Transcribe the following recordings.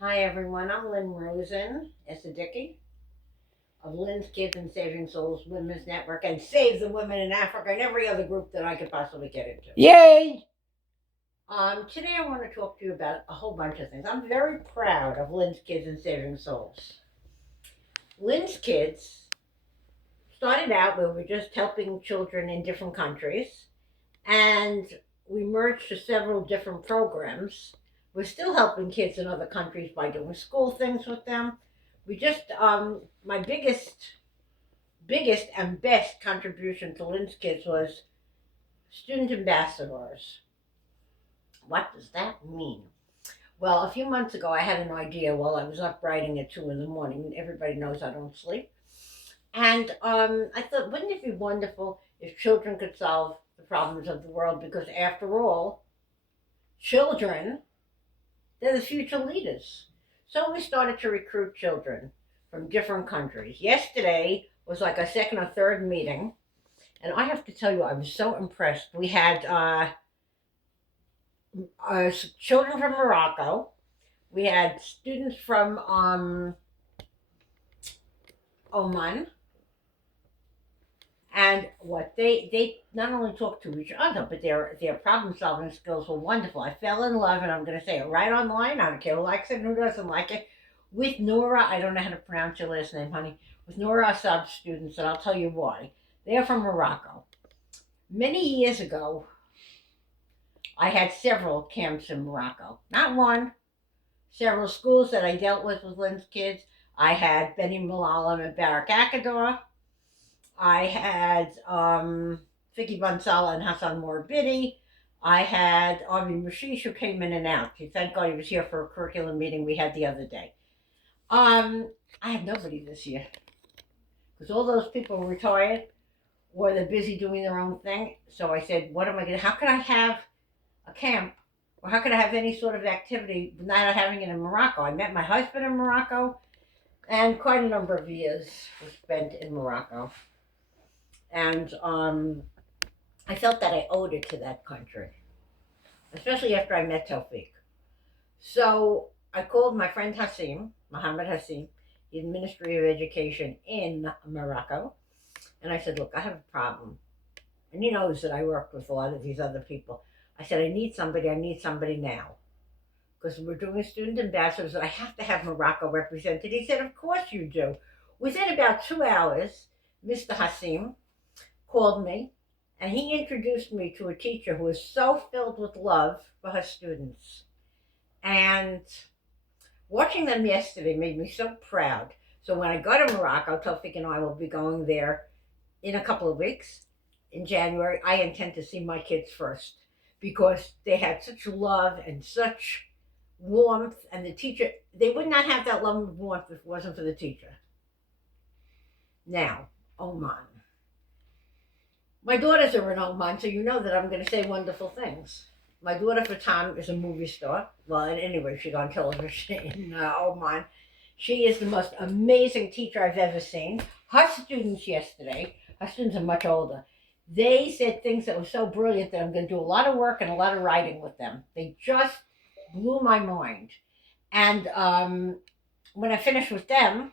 Hi everyone, I'm Lynn Essadiki of Lynn's Kids and Saving Souls Women's Network and Save the Women in Africa and every other group that I could possibly get into. Yay! Today I want to talk to you about a whole bunch of things. I'm very proud of Lynn's Kids and Saving Souls. Lynn's Kids started out where we were just helping children in different countries, and we merged to several different programs. We're still helping kids in other countries by doing school things with them. We just my biggest and best contribution to Lynn's Kids was student ambassadors. What does that mean? Well, a few months ago, I had an idea while I was up writing at 2 in the morning. Everybody knows I don't sleep. And I thought, wouldn't it be wonderful if children could solve the problems of the world? Because after all, children, they're the future leaders. So we started to recruit children from different countries. Yesterday was like a second or third meeting. And I have to tell you, I was so impressed. We had children from Morocco. We had students from Oman, and what they not only talked to each other, but their problem solving skills were wonderful. I fell in love, and I'm going to say it right online. I don't care who likes it and who doesn't like it. With Nora, I don't know how to pronounce your last name, honey. With Nora Assad students, and I'll tell you why. They're from Morocco. Many years ago, I had several camps in Morocco. Not one, several schools that I dealt with Lynn's Kids. I had Benny Malalam and Barak Akador. I had Vicky Bansala and Hassan Morabidi. I had Avi Rashish who came in and out. Thank God he was here for a curriculum meeting we had the other day. I had nobody this year because all those people were retired or they're busy doing their own thing. So I said, what am I going to, how can I have a camp or how could I have any sort of activity not having it in Morocco? I met my husband in Morocco, and quite a number of years were spent in Morocco. And I felt that I owed it to that country, especially after I met Tawfiq. So I called my friend Hassim, Mohammed Hassim, the Ministry of Education in Morocco, and I said, look, I have a problem. And he knows that I work with a lot of these other people. I said, I need somebody now. Because we're doing student ambassadors, and I have to have Morocco represented. He said, of course you do. Within about 2 hours, Mr. Hassim called me, and he introduced me to a teacher who is so filled with love for her students. And watching them yesterday made me so proud. So when I go to Morocco, Tofik and I will be going there in a couple of weeks. In January, I intend to see my kids first because they had such love and such warmth, and the teacher, they would not have that love and warmth if it wasn't for the teacher. Now, Oman. My daughters are in Oman, so you know that I'm going to say wonderful things. My daughter Fatan is a movie star. Well, anyway, she's on television in Oman. She is the most amazing teacher I've ever seen. Her students yesterday, her students are much older, they said things that were so brilliant that I'm going to do a lot of work and a lot of writing with them. They just blew my mind. And when I finished with them,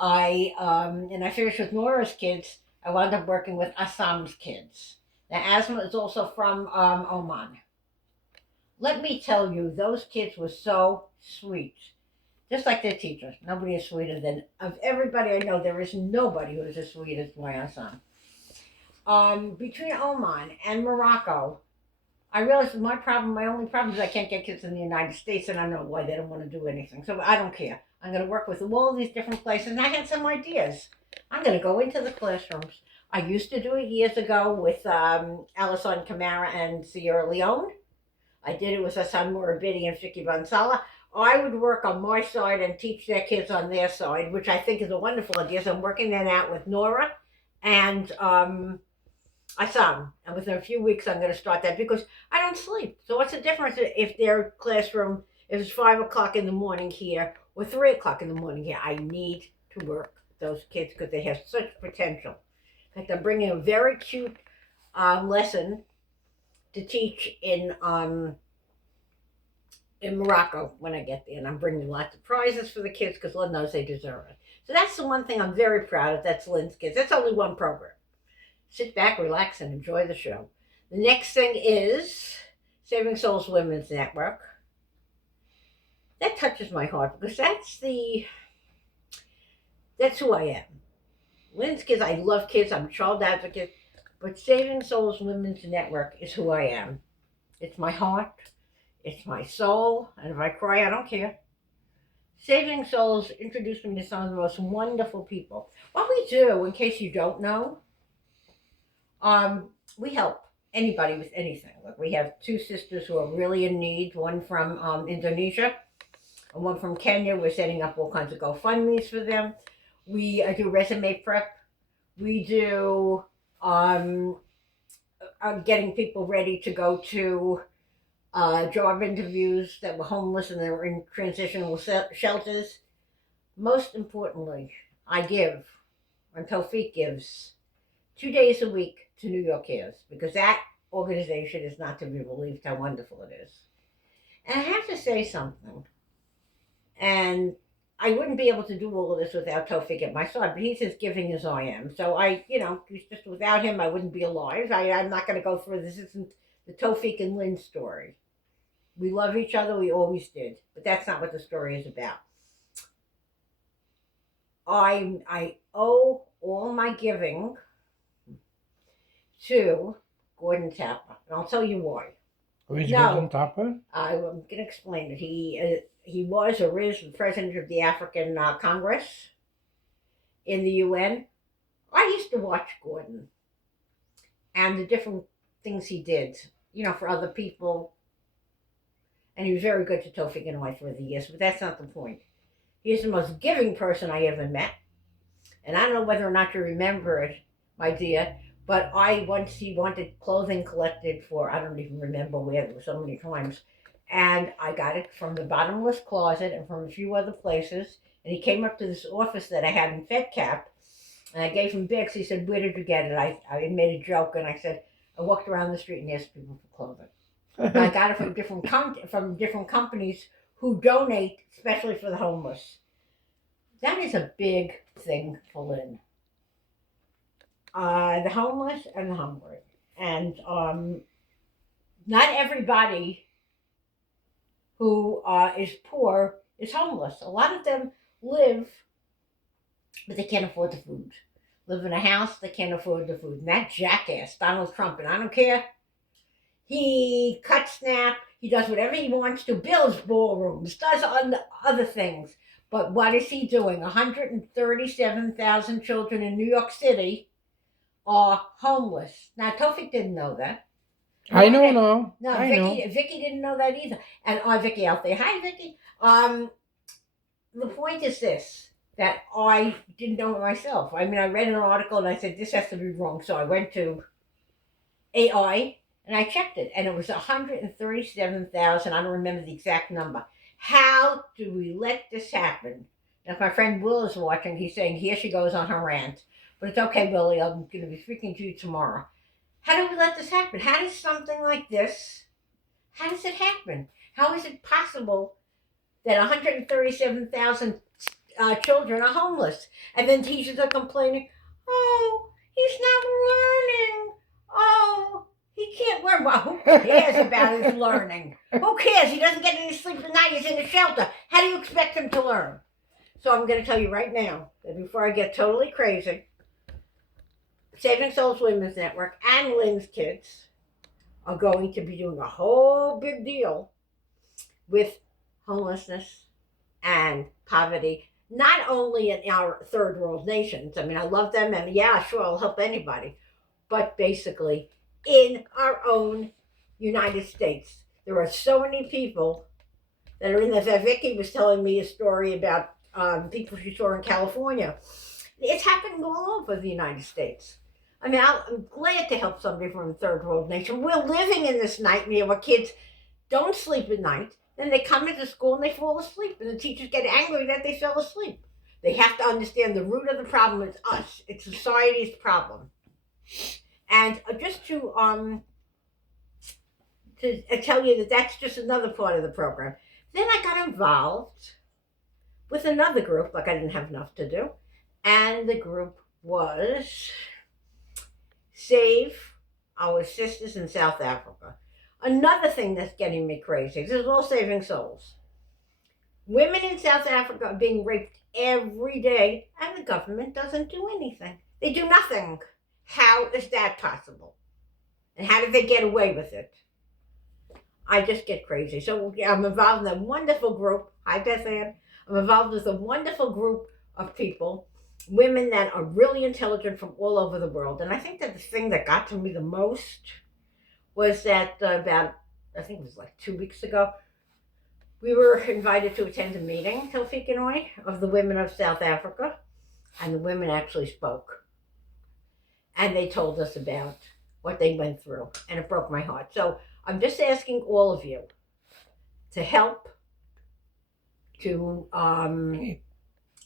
I finished with Nora's kids. I wound up working with Assam's kids. Now, Asma is also from Oman. Let me tell you, those kids were so sweet, just like their teachers. Nobody is sweeter than of everybody I know. There is nobody who is as sweet as my Assam. Between Oman and Morocco, I realized my only problem is I can't get kids in the United States, and I don't know why they don't want to do anything. So I don't care. I'm going to work with all these different places, and I had some ideas. I'm going to go into the classrooms. I used to do it years ago with Alison Camara and Sierra Leone. I did it with Hassan Morabidi and Vicky Bansala. I would work on my side and teach their kids on their side, which I think is a wonderful idea. So I'm working that out with Nora and Assam. And within a few weeks, I'm going to start that because I don't sleep. So what's the difference if their classroom is 5 o'clock in the morning here or 3 o'clock in the morning here? I need to work with those kids because they have such potential. In fact, I'm bringing a very cute lesson to teach in in Morocco when I get there, and I'm bringing lots of prizes for the kids because Lynn knows they deserve it. So that's the one thing I'm very proud of. That's Lynn's Kids. That's only one program. Sit back, relax, and enjoy the show. The next thing is Saving Souls Women's Network. That touches my heart because that's who I am. Lynn's Kids, I love kids. I'm a child advocate, but Saving Souls Women's Network is who I am. It's my heart. It's my soul, and if I cry, I don't care. Saving Souls introduced me to some of the most wonderful people. What we do, in case you don't know, we help anybody with anything. Like we have two sisters who are really in need. One from Indonesia, and one from Kenya. We're setting up all kinds of GoFundMe's for them. We do resume prep. We do getting people ready to go to job interviews that were homeless and they were in transitional shelters. Most importantly, I give, and Tawfiq gives, 2 days a week to New York Cares because that organization is not to be believed how wonderful it is. And I have to say something, and I wouldn't be able to do all of this without Tawfiq at my side, but he's as giving as I am. So just without him, I wouldn't be alive. I'm not going to go through this. Isn't the Tawfiq and Lynn story. We love each other. We always did. But that's not what the story is about. I owe all my giving to Gordon Tapper. And I'll tell you why. Who is Gordon Tapper? I'm going to explain it. He was or is the president of the African Congress in the UN. I used to watch Gordon and the different things he did, for other people. And he was very good to Tawfiq and I through the years, but that's not the point. He is the most giving person I ever met. And I don't know whether or not you remember it, my dear, but he wanted clothing collected for, I don't even remember where, there were so many times. And I got it from the bottomless closet and from a few other places. And he came up to this office that I had in FedCap, and I gave him bags. He said, "Where did you get it?" I made a joke, and I said, I walked around the street and asked people for clothing. I got it from different companies who donate, especially for the homeless. That is a big thing for Lynn. The homeless and the hungry. And not everybody who is poor is homeless. A lot of them live, but they can't afford the food. Live in a house, they can't afford the food. And that jackass, Donald Trump, and I don't care, he cuts snap, he does whatever he wants to, builds ballrooms, does other things. But what is he doing? 137,000 children in New York City are homeless. Now, Tawfiq didn't know that. I know. No, Vicky didn't know that either. And Vicky out there. Hi, Vicky. The point is this, that I didn't know it myself. I mean, I read an article and I said, this has to be wrong. So I went to AI and I checked it. And it was 137,000. I don't remember the exact number. How do we let this happen? Now, if my friend Will is watching, he's saying, here she goes on her rant. But it's okay, Willie. I'm going to be speaking to you tomorrow. How do we let this happen? How does something like this, how does it happen? How is it possible that 137,000 children are homeless? And then teachers are complaining, oh, he's not learning. Oh, he can't learn. Well, who cares about his learning? Who cares? He doesn't get any sleep at night. He's in a shelter. How do you expect him to learn? So I'm going to tell you right now that before I get totally crazy, Saving Souls Women's Network and Lynn's Kids are going to be doing a whole big deal with homelessness and poverty, not only in our third world nations. I mean, I love them, and yeah, sure, I'll help anybody, but basically in our own United States. There are so many people that are in this. Vicky was telling me a story about people she saw in California. It's happening all over the United States. I mean, I'm glad to help somebody from a third world nation. We're living in this nightmare where kids don't sleep at night. Then they come into school and they fall asleep. And the teachers get angry that they fell asleep. They have to understand the root of the problem is us. It's society's problem. And just to tell you that that's just another part of the program. Then I got involved with another group, like I didn't have enough to do. And the group was Save Our Sisters in South Africa. Another thing that's getting me crazy. This is all saving souls. Women in South Africa are being raped every day, and the government doesn't do anything. They do nothing. How is that possible? And how did they get away with it? I just get crazy. So I'm involved in a wonderful group. Hi, Beth Ann. I'm involved with a wonderful group of people, women that are really intelligent from all over the world. And I think that the thing that got to me the most was that I think it was like 2 weeks ago, we were invited to attend a meeting, Tofik and I, of the women of South Africa. And the women actually spoke. And they told us about what they went through. And it broke my heart. So I'm just asking all of you to help to,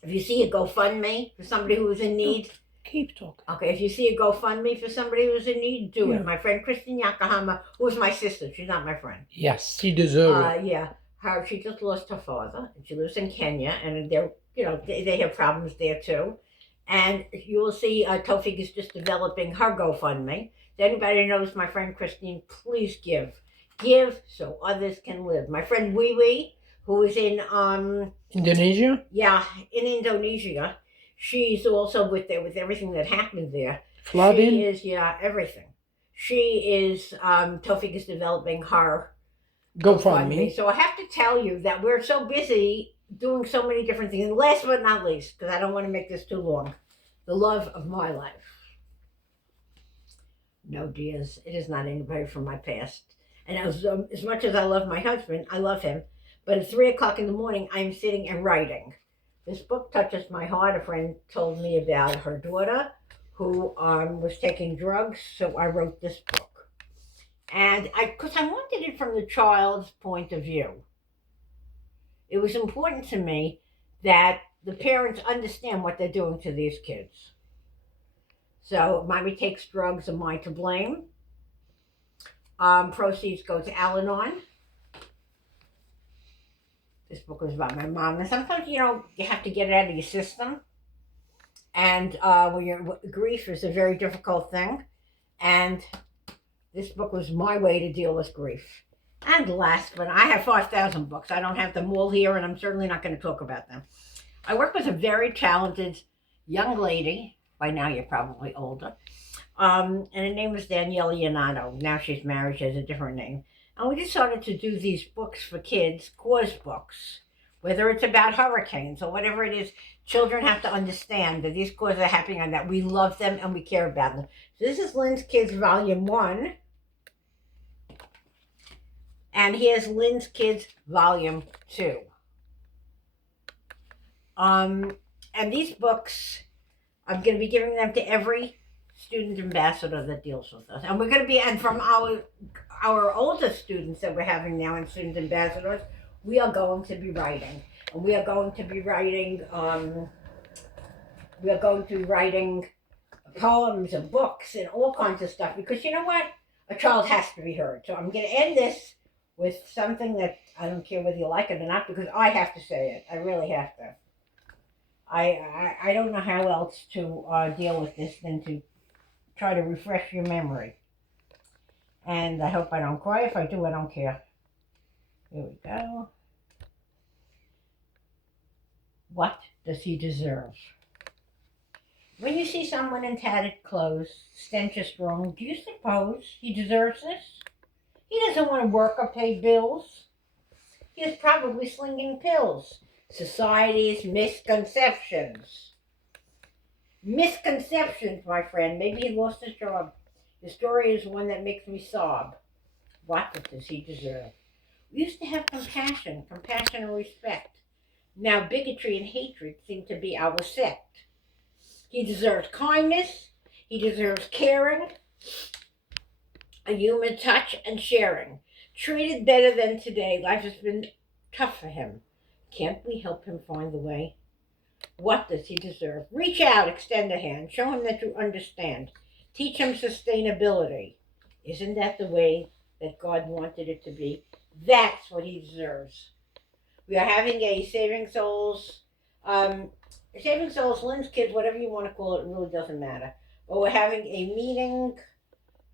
if you see a GoFundMe for somebody who is in need. Keep talking. Okay, if you see a GoFundMe for somebody who's in need, do it. My friend Christine Yakahama, who's my sister, she's not my friend. Yes, she deserves it. Yeah, she just lost her father, and she lives in Kenya, and they're, they have problems there too. And you will see Tofik is just developing her GoFundMe. If anybody knows my friend Christine, please give. Give so others can live. My friend Wee Wee, who is in Indonesia? Yeah, in Indonesia. She's also with everything that happened there. Flooding? She is, everything. She is, Tofik is developing her GoFundMe. So I have to tell you that we're so busy doing so many different things. And last but not least, because I don't want to make this too long, the love of my life. No, dears, it is not anybody from my past. And as much as I love my husband, I love him. But at 3 o'clock in the morning, I'm sitting and writing. This book touches my heart. A friend told me about her daughter who was taking drugs, so I wrote this book. And because I wanted it from the child's point of view. It was important to me that the parents understand what they're doing to these kids. So, Mommy Takes Drugs, Am I to Blame? Proceeds go to Al-Anon. This book was about my mom. And sometimes, you have to get it out of your system. And grief is a very difficult thing. And this book was my way to deal with grief. And last, but I have 5,000 books. I don't have them all here, and I'm certainly not going to talk about them. I work with a very talented young lady. By now, you're probably older. And her name is Danielle Yanato. Now she's married. She has a different name. And we decided to do these books for kids, cause books. Whether it's about hurricanes or whatever it is, children have to understand that these causes are happening and that we love them and we care about them. So this is Lynn's Kids Volume 1. And here's Lynn's Kids Volume 2. And these books, I'm going to be giving them to every student ambassador that deals with us. And we're going to be, and from our older students that we're having now and student ambassadors, we are going to be writing. And we are going to be writing, poems and books and all kinds of stuff. Because you know what? A child has to be heard. So I'm going to end this with something that I don't care whether you like it or not, because I have to say it. I really have to. I don't know how else to deal with this than to try to refresh your memory. And I hope I don't cry. If I do, I don't care. Here we go. What does he deserve? When you see someone in tattered clothes, stench is strong, do you suppose he deserves this? He doesn't want to work or pay bills. He is probably slinging pills. Society's misconceptions. Misconceptions, my friend. Maybe he lost his job. The story is one that makes me sob. What does he deserve? We used to have compassion and respect. Now bigotry and hatred seem to be our sect. He deserves kindness. He deserves caring, a human touch, and sharing. Treated better than today. Life has been tough for him. Can't we help him find the way? What does he deserve? Reach out, extend a hand. Show him that you understand. Teach him sustainability. Isn't that the way that God wanted it to be? That's what he deserves. We are having a Saving Souls, Lynn's Kids, whatever you want to call it, it really doesn't matter. But we're having a meeting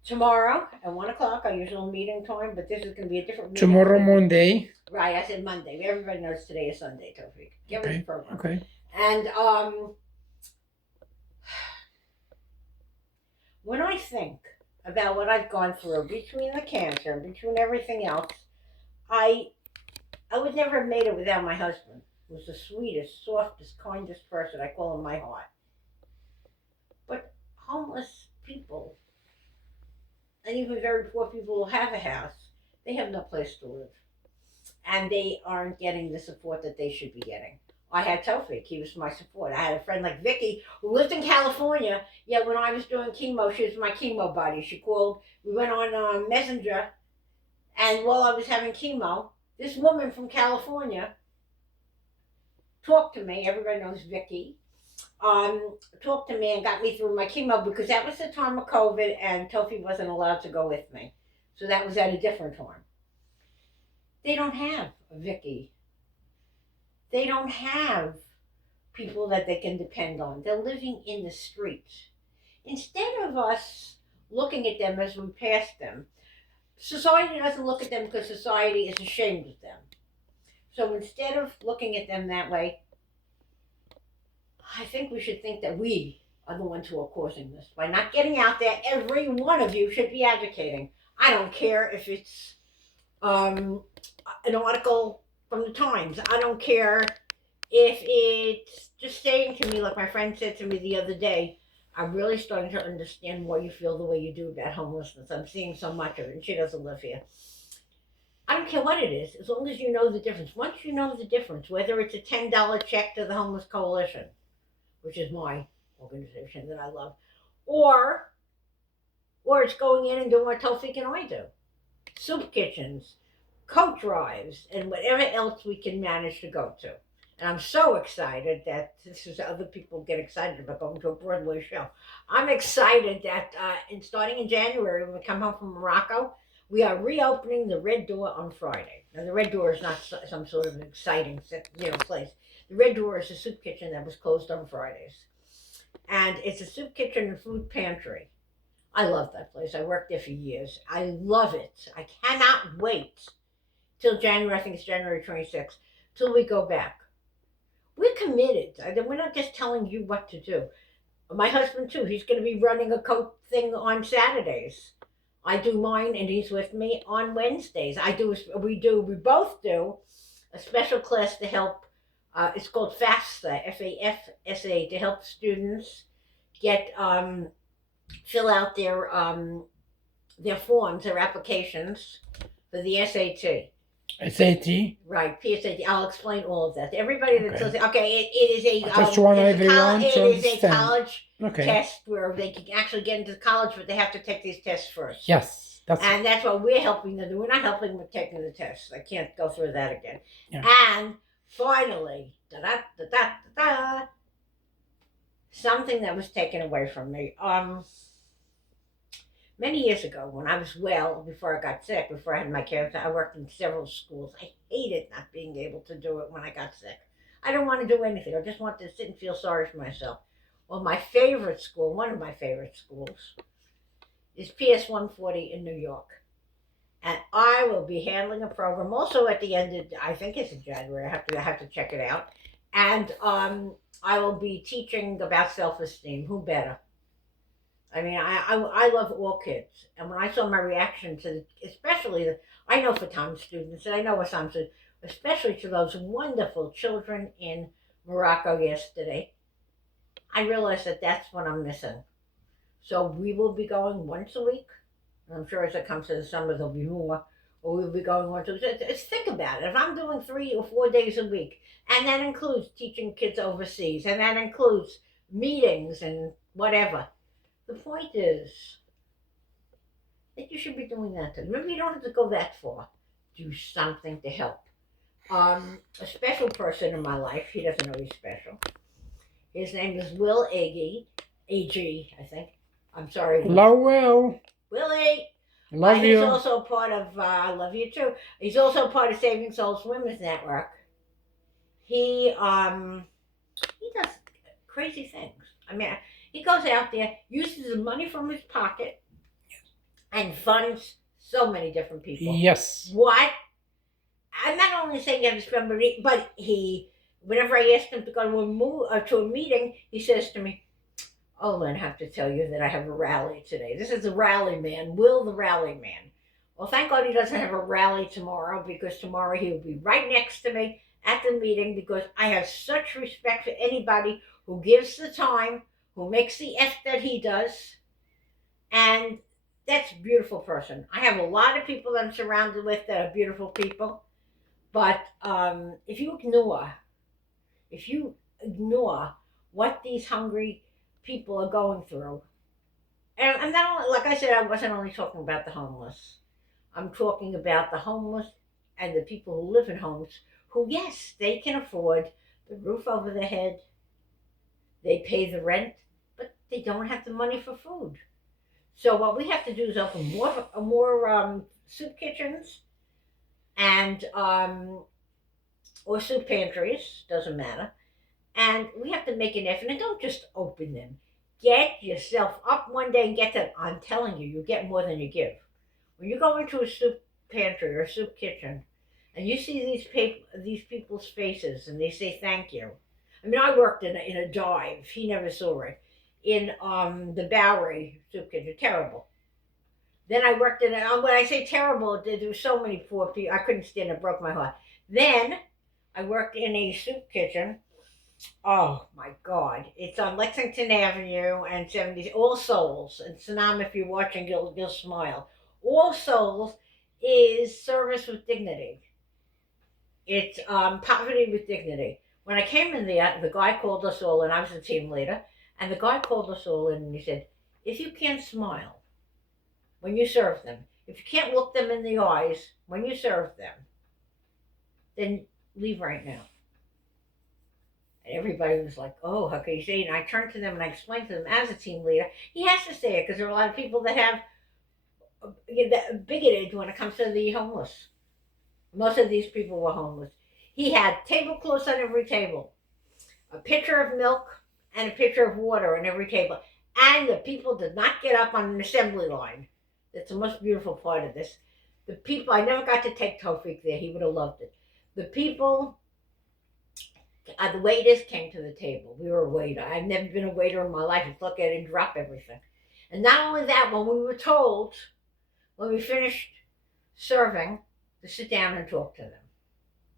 tomorrow at 1 o'clock, our usual meeting time, but this is going to be a different meeting. Tomorrow, Monday. Right, I said Monday. Everybody knows today is Sunday, Tofik. Get with the program. Okay. And when I think about what I've gone through between the cancer and between everything else, I would never have made it without my husband, who's the sweetest, softest, kindest person. I call him my heart. But homeless people, and even very poor people who have a house, they have no place to live. And they aren't getting the support that they should be getting. I had Tofik, he was my support. I had a friend like Vicky who lived in California, yet when I was doing chemo, she was my chemo buddy. She called, we went on Messenger, and while I was having chemo, this woman from California talked to me. Everybody knows Vicky. Talked to me and got me through my chemo because that was the time of COVID and Tofik wasn't allowed to go with me. So that was at a different time. They don't have a Vicky. They don't have people that they can depend on. They're living in the streets. Instead of us looking at them as we pass them, society doesn't look at them because society is ashamed of them. So instead of looking at them that way, I think we should think that we are the ones who are causing this. By not getting out there, every one of you should be advocating. I don't care if it's an article from the Times. I don't care if it's just saying to me, like my friend said to me the other day, I'm really starting to understand why you feel the way you do about homelessness. I'm seeing so much of it, and she doesn't live here. I don't care what it is, as long as you know the difference. Once you know the difference, whether it's a $10 check to the Homeless Coalition, which is my organization that I love, or it's going in and doing what Tofik and I do. Soup kitchens, coat drives, and whatever else we can manage to go to. And I'm so excited that this is other people get excited about going to a Broadway show. I'm excited that starting in January, when we come home from Morocco, we are reopening the Red Door on Friday. Now, the Red Door is not some sort of an exciting place. The Red Door is a soup kitchen that was closed on Fridays. And it's a soup kitchen and food pantry. I love that place. I worked there for years. I love it. I cannot wait till January. I think it's January 26th, till we go back. We're committed. We're not just telling you what to do. My husband, too, he's going to be running a coat thing on Saturdays. I do mine, and he's with me on Wednesdays. We both do a special class to help. It's called FAFSA, F-A-F-S-A, to help students get fill out their forms, their applications for the SAT. SAT? Right, PSAT. I'll explain all of that. Everybody that's listening. Okay, it is a college test where they can actually get into college, but they have to take these tests first. Yes. And that's what we're helping them do. We're not helping them with taking the tests. I can't go through that again. Yeah. And finally, something that was taken away from me. Many years ago, when I was well, before I got sick, before I had my cancer, I worked in several schools. I hated not being able to do it when I got sick. I didn't want to do anything. I just wanted to sit and feel sorry for myself. Well, my favorite school, one of my favorite schools, is PS 140 in New York. And I will be handling a program also at the end of, I think it's in January. I have to check it out. And I will be teaching about self-esteem. Who better? I mean, I love all kids. And when I saw my reaction to, especially, I know for Tom students, and I know some students, especially to those wonderful children in Morocco yesterday, I realized that that's what I'm missing. So we will be going once a week. And I'm sure as it comes to the summer, there'll be more. Or we'll be going once a week. Think about it. If I'm doing 3 or 4 days a week, and that includes teaching kids overseas, and that includes meetings and whatever, the point is that you should be doing that too. Maybe you don't have to go that far. Do something to help. A special person in my life, he doesn't know he's special. His name is Will A.G., I think. I'm sorry. Hello, Will. Willie. Love you. He's also part of, I love you too. He's also part of Saving Souls Women's Network. he does crazy things. I mean, he goes out there, uses the money from his pocket, and funds so many different people. Yes. What? I'm not only saying you have to spend money, but whenever I ask him to go to a meeting, he says to me, "Oh, Lynn, I have to tell you that I have a rally today. This is the rally man, Will the rally man." Well, thank God he doesn't have a rally tomorrow, because tomorrow he will be right next to me at the meeting, because I have such respect for anybody who gives the time, who makes the effort that he does. And that's a beautiful person. I have a lot of people that I'm surrounded with that are beautiful people. But if you ignore what these hungry people are going through, and I'm not only, like I said, I wasn't only talking about the homeless. I'm talking about the homeless and the people who live in homes who, yes, they can afford the roof over their head, they pay the rent, but they don't have the money for food. So what we have to do is open more soup kitchens and or soup pantries, doesn't matter. And we have to make an effort, and don't just open them. Get yourself up one day and get them. I'm telling you, you get more than you give. When you go into a soup pantry or a soup kitchen, and you see these people's faces, and they say thank you. I mean, I worked in a dive. He never saw it in the Bowery soup kitchen. Terrible. Then I worked in when I say terrible, there were so many poor people. I couldn't stand it. Broke my heart. Then I worked in a soup kitchen. Oh my God! It's on Lexington Avenue and 70. All Souls. And Sanam, if you're watching, you'll smile. All Souls is service with dignity. It's poverty with dignity. When I came in there, the guy called us all, and I was the team leader. And the guy called us all in, and he said, "If you can't smile when you serve them, if you can't look them in the eyes when you serve them, then leave right now." And everybody was like, "Oh, how can you say?" And I turned to them and I explained to them, as a team leader, he has to say it, because there are a lot of people that have bigoted when it comes to the homeless. Most of these people were homeless. He had tablecloths on every table, a pitcher of milk and a pitcher of water on every table. And the people did not get up on an assembly line. That's the most beautiful part of this. The people, I never got to take Tofik there. He would have loved it. The people, the waiters came to the table. We were a waiter. I've never been a waiter in my life. It's lucky I didn't drop everything. And not only that, when we were told, when we finished serving, to sit down and talk to them.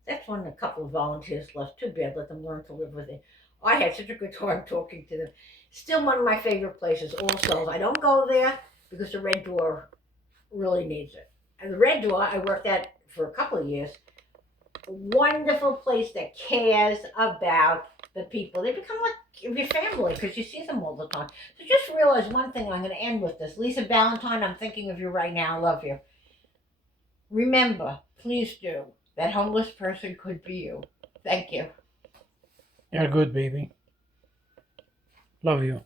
That's when a couple of volunteers left. Too bad, let them learn to live with it. I had such a good time talking to them. Still one of my favorite places. Also, I don't go there because the Red Door really needs it. And the Red Door, I worked at for a couple of years. A wonderful place that cares about the people. They become like your family because you see them all the time. So just realize one thing. I'm going to end with this. Lisa Valentine, I'm thinking of you right now. I love you. Remember, please do, that homeless person could be you. Thank you. You're good, baby. Love you.